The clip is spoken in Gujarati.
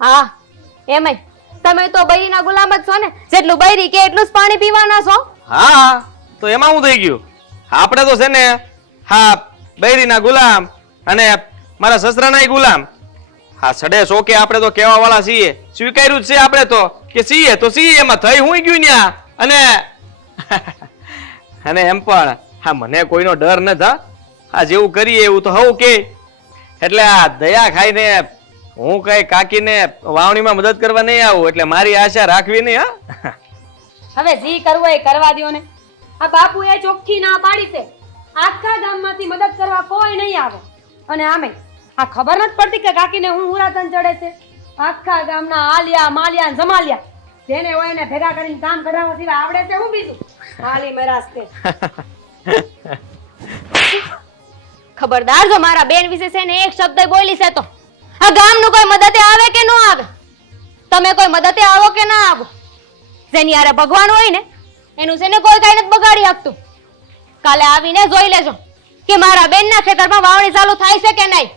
હા એમય તમે તો બૈરીના ગુલામ જ છો ને, જેટલું બૈરી કે એટલું જ પાણી પીવાના છો. હા તો એમાં શું થઈ ગયું? આપણે તો છે ને હા બૈરીના ગુલામ અને મારા સસરાનાય ગુલામ. હા સડે શોકે આપણે તો કહેવા વાળા છીએ, સ્વીકાર્યું જ છે આપણે તો કે છીએ તો છીએ, એમાં થઈ હું ગયું ન્યા. અને અને એમ પણ હા મને કોઈનો ડર નથી હા. આ જેવું કરીએ એવું તો હવું કે એટલે આ દયા ખાઈને હું કઈ કાકીને વાવણીમાં મદદ કરવા નહીં આવું, એટલે મારી આશા રાખવી નહીં હા. હવે જી કરવું એ કરવા દ્યો ને. આ બાપુ એ ચોખ્ખી ના પાડી છે, આખા ગામમાંથી મદદ કરવા કોઈ નહીં આવે. અને આમે આ ખબર નથી પડતી કે કાકીને હું હુરાતન ચડે છે. આખા ગામના આલિયા માલિયા જમાલિયા જેને હોય એને ભેગા કરીને કામ કરાવવા સિવાય આવડે છે હું બીજું? હાલી મરાસ તે ખબરદાર જો મારા બેન વિશે છે ને એક શબ્દ બોલી છે તો આ ગામનું કોઈ મદદે આવે કે ન આવે, તમે કોઈ મદદે આવો કે ના આવો, જેની હારે ભગવાન હોય ને એનું છે ને કોઈ કઈ નથી બગાડી શકતું. કાલે આવીને જોઈ લેજો કે મારા બેનના ખેતરમાં વાવણી ચાલુ થાય છે કે નહીં.